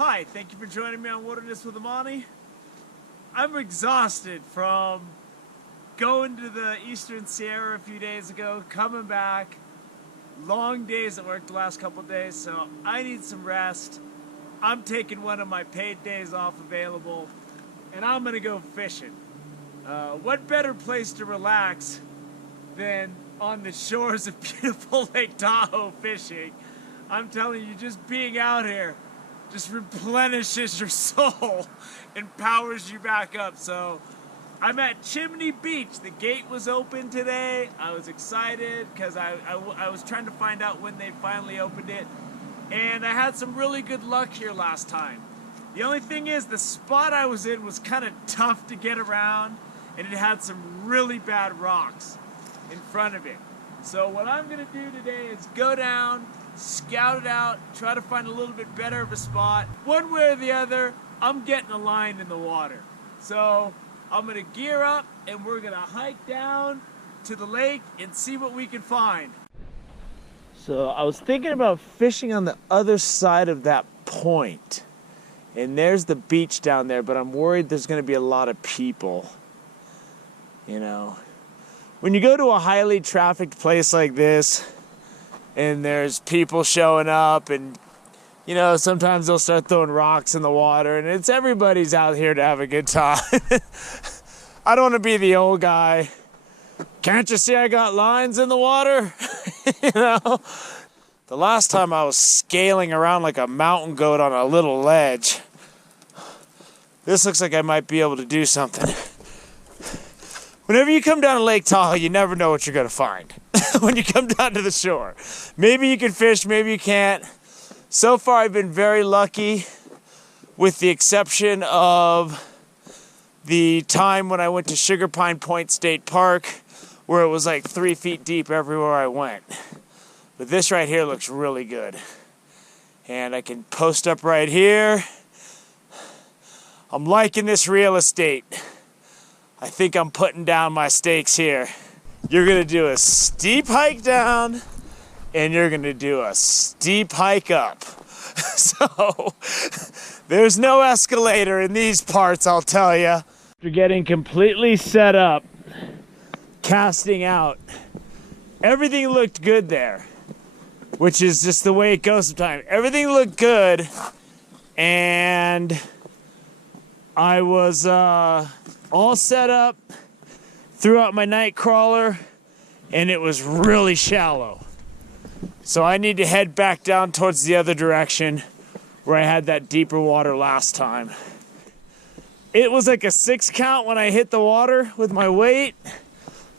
Hi, thank you for joining me on Wilderness with Amani. I'm exhausted from going to the Eastern Sierra a few days ago, coming back. Long days at work the last couple days, so I need some rest. I'm taking one of my paid days off available, and I'm gonna go fishing. What better place to relax than on the shores of beautiful Lake Tahoe fishing? I'm telling you, just being out here just replenishes your soul and powers you back up. So I'm at Chimney Beach. The gate was open today. I was excited because I was trying to find out when they finally opened it. And I had some really good luck here last time. The only thing is the spot I was in was kind of tough to get around, and it had some really bad rocks in front of it. So what I'm gonna do today is go down, scout it out, try to find a little bit better of a spot. One way or the other, I'm getting a line in the water. So I'm gonna gear up and we're gonna hike down to the lake and see what we can find. So I was thinking about fishing on the other side of that point. And there's the beach down there, but I'm worried there's gonna be a lot of people. You know, when you go to a highly trafficked place like this, and there's people showing up, and you know, sometimes they'll start throwing rocks in the water, and it's everybody's out here to have a good time. I don't want to be the old guy. Can't you see I got lines in the water? You know, the last time I was scaling around like a mountain goat on a little ledge. This looks like I might be able to do something. Whenever you come down to Lake Tahoe, you never know what you're going to find when you come down to the shore. Maybe you can fish, maybe you can't. So far, I've been very lucky, with the exception of the time when I went to Sugar Pine Point State Park, where it was like 3 feet deep everywhere I went. But this right here looks really good. And I can post up right here. I'm liking this real estate. I think I'm putting down my stakes here. You're gonna do a steep hike down, and you're gonna do a steep hike up. So, there's no escalator in these parts, I'll tell you. After getting completely set up, casting out, everything looked good there, which is just the way it goes sometimes. Everything looked good, and I was all set up, threw out my night crawler, and it was really shallow. So I need to head back down towards the other direction where I had that deeper water last time. It was like a 6 count when I hit the water with my weight,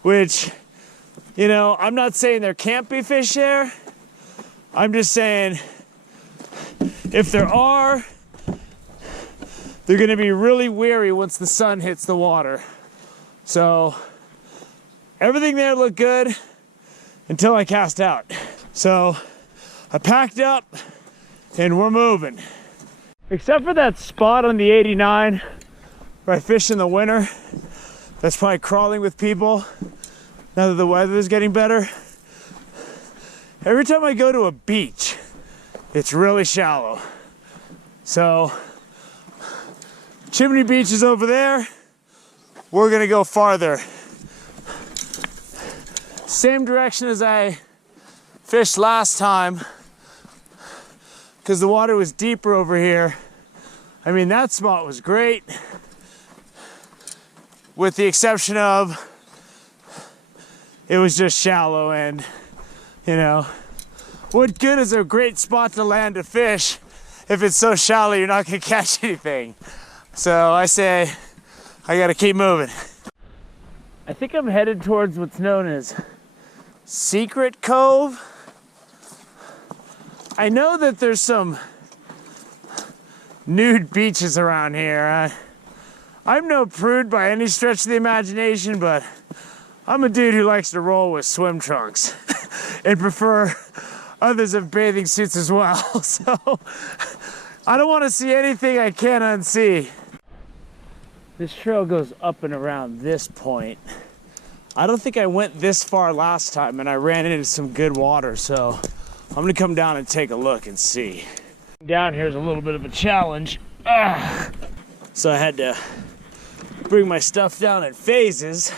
which, you know, I'm not saying there can't be fish there. I'm just saying if there are, they're gonna be really weary once the sun hits the water. So everything there looked good until I cast out. So I packed up and we're moving. Except for that spot on the 89 where I fish in the winter. That's probably crawling with people now that the weather is getting better. Every time I go to a beach, it's really shallow. So Chimney Beach is over there. We're gonna go farther. Same direction as I fished last time, because the water was deeper over here. I mean, that spot was great, with the exception of it was just shallow, and you know, what good is a great spot to land a fish if it's so shallow you're not gonna catch anything? So I say, I gotta keep moving. I think I'm headed towards what's known as Secret Cove. I know that there's some nude beaches around here. I'm no prude by any stretch of the imagination, but I'm a dude who likes to roll with swim trunks and prefer others of bathing suits as well. So I don't want to see anything I can't unsee. This trail goes up and around this point. I don't think I went this far last time, and I ran into some good water, so I'm gonna come down and take a look and see. down here is a little bit of a challenge. So I had to bring my stuff down in phases.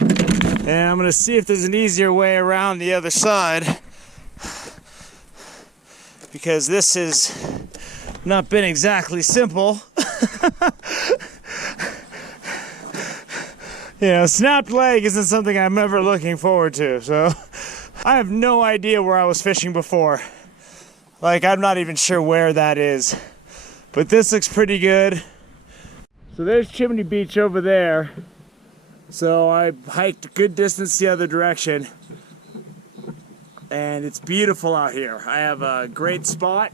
And I'm gonna see if there's an easier way around the other side, because this has not been exactly simple. You know, snapped leg isn't something I'm ever looking forward to, so I have no idea where I was fishing before. Like, I'm not even sure where that is. But this looks pretty good. So there's Chimney Beach over there. So I hiked a good distance the other direction. And it's beautiful out here. I have a great spot.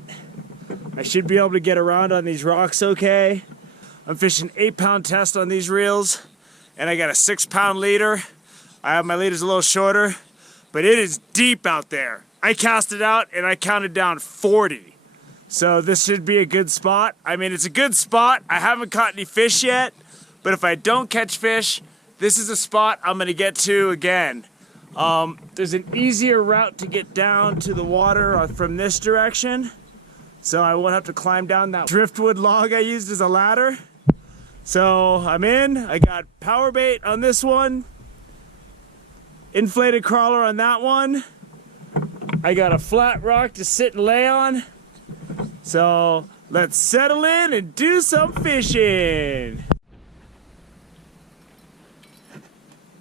I should be able to get around on these rocks okay. I'm fishing 8-pound test on these reels. And I got a 6-pound leader. I have my leaders a little shorter, but it is deep out there. I cast it out and I counted down 40. So this should be a good spot. I mean, it's a good spot. I haven't caught any fish yet, but if I don't catch fish, this is a spot I'm gonna get to again. There's an easier route to get down to the water from this direction, so I won't have to climb down that driftwood log I used as a ladder. So I'm in. I got power bait on this one, inflated crawler on that one. I got a flat rock to sit and lay on. So let's settle in and do some fishing.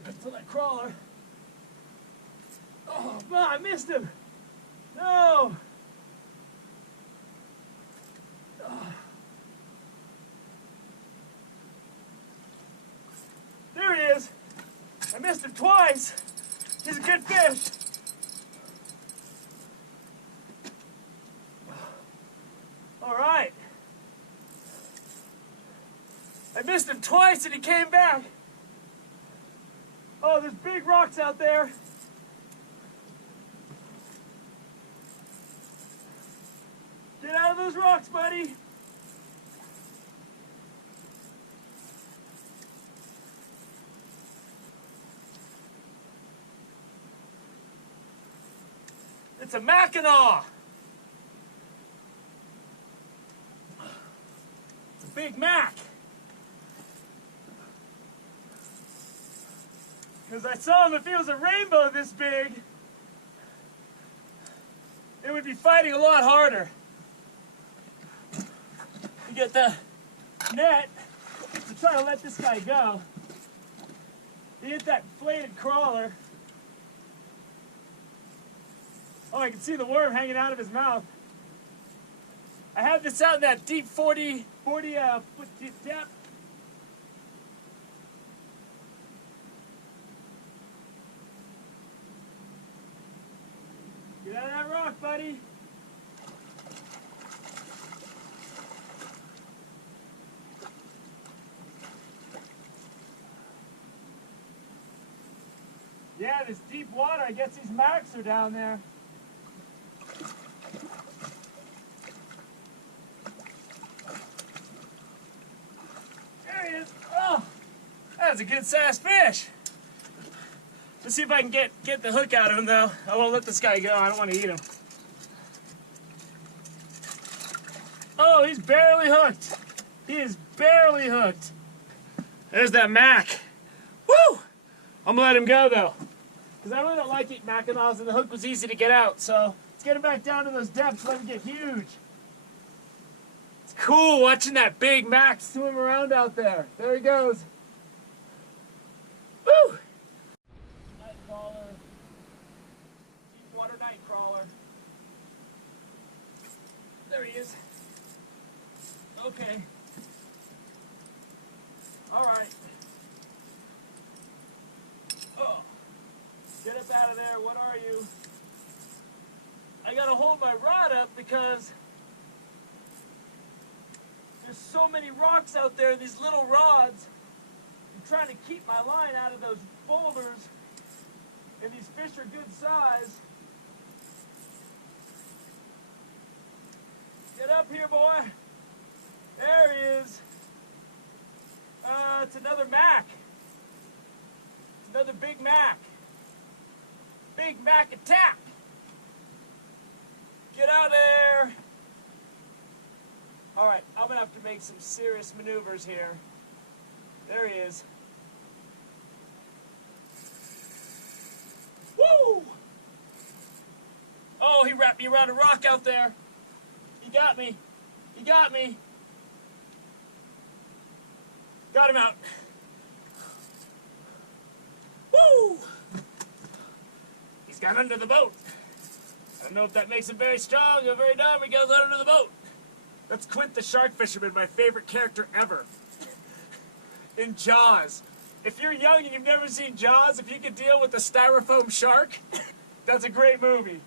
Until that crawler. Oh, man, I missed him. No. There he is. I missed him twice. He's a good fish. All right. I missed him twice and he came back. Oh, there's big rocks out there. Get out of those rocks, buddy. It's a Mackinaw. It's a big Mac. Because I saw him, if he was a rainbow this big, it would be fighting a lot harder. You get the net to try to let this guy go. You hit that inflated crawler. Oh, I can see the worm hanging out of his mouth. I have this out in that deep 40 foot depth. Get out of that rock, buddy. Yeah, this deep water, I guess these Macs are down there. There he is. Oh, that's a good sized fish. Let's see if I can get the hook out of him though. I won't let this guy go. I don't want to eat him. Oh, he's barely hooked. He is barely hooked. There's that Mac. Woo! I'm gonna let him go though, because I really don't like eating Mackinaws, and the hook was easy to get out. So let's get him back down to those depths, let him get huge. It's cool watching that big Mac swim around out there. There he goes. Woo! Night crawler. Deep water night crawler. There he is. Okay. All right. Oh. Get up out of there. What are you? I gotta hold my rod up because there's so many rocks out there, these little rods. I'm trying to keep my line out of those boulders, and these fish are good size. Get up here, boy. There he is. It's another Mac. It's another big Mac. Big Mac attack. Get out there. All right, I'm gonna have to make some serious maneuvers here. There he is. Woo! Oh, he wrapped me around a rock out there. He got me. He got me. Got him out. Woo! He's got under the boat. I don't know if that makes him very strong or very dumb. He goes under the boat. That's Quint the shark fisherman, my favorite character ever. In Jaws. If you're young and you've never seen Jaws, if you can deal with a styrofoam shark, that's a great movie.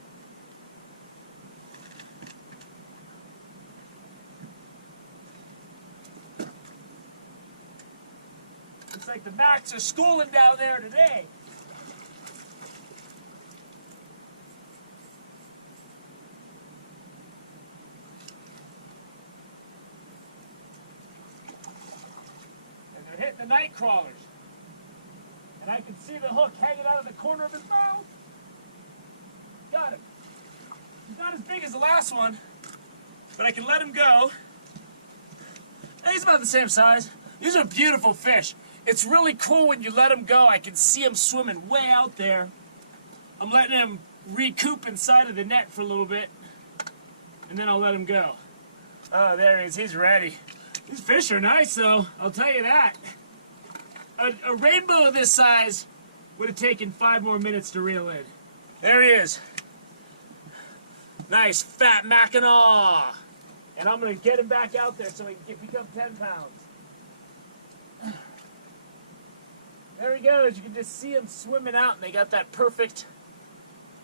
Looks like the Macs are schooling down there today. And they're hitting the night crawlers. And I can see the hook hanging out of the corner of his mouth. Got him. He's not as big as the last one, but I can let him go. And he's about the same size. These are beautiful fish. It's really cool when you let him go. I can see him swimming way out there. I'm letting him recoup inside of the net for a little bit, and then I'll let him go. Oh, there he is. He's ready. These fish are nice, though. I'll tell you that. A rainbow of this size would have taken 5 more minutes to reel in. There he is. Nice fat Mackinaw. And I'm going to get him back out there so he can become 10 pounds. There he goes. You can just see him swimming out, and they got that perfect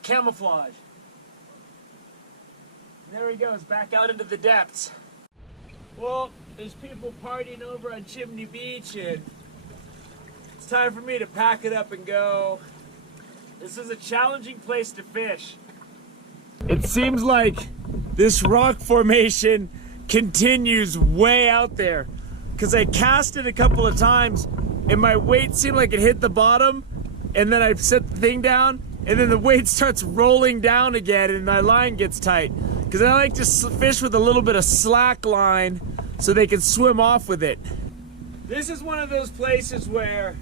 camouflage. And there he goes, back out into the depths. Well, there's people partying over on Chimney Beach, and it's time for me to pack it up and go. This is a challenging place to fish. It seems like this rock formation continues way out there, because I cast it a couple of times and my weight seemed like it hit the bottom, and then I set the thing down, and then the weight starts rolling down again and my line gets tight, because I like to fish with a little bit of slack line so they can swim off with it. This is one of those places where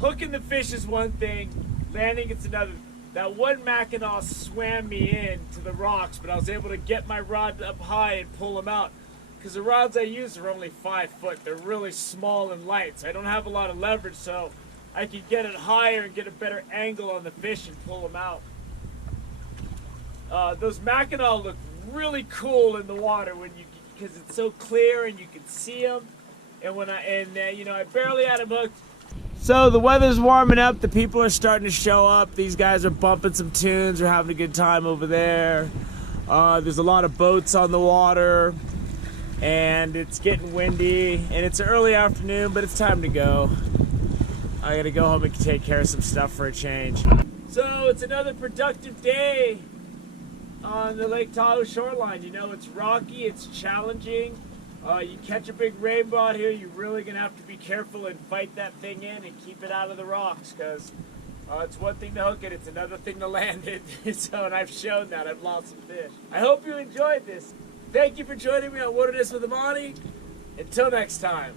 hooking the fish is one thing, landing it's another. That one Mackinaw swam me in to the rocks, but I was able to get my rod up high and pull them out. Because the rods I use are only 5 foot. They're really small and light, so I don't have a lot of leverage, so I can get it higher and get a better angle on the fish and pull them out. Those Mackinaw look really cool in the water because it's so clear and you can see them. And I barely had them hooked. So the weather's warming up, the people are starting to show up. These guys are bumping some tunes, we're having a good time over there. There's a lot of boats on the water, and it's getting windy, and it's an early afternoon, but it's time to go. I gotta go home and take care of some stuff for a change. So it's another productive day on the Lake Tahoe shoreline. You know, it's rocky, it's challenging. You catch a big rainbow out here, you're really going to have to be careful and fight that thing in and keep it out of the rocks, because it's one thing to hook it, it's another thing to land it. And I've shown that. I've lost some fish. I hope you enjoyed this. Thank you for joining me on What It Is with Amani. Until next time.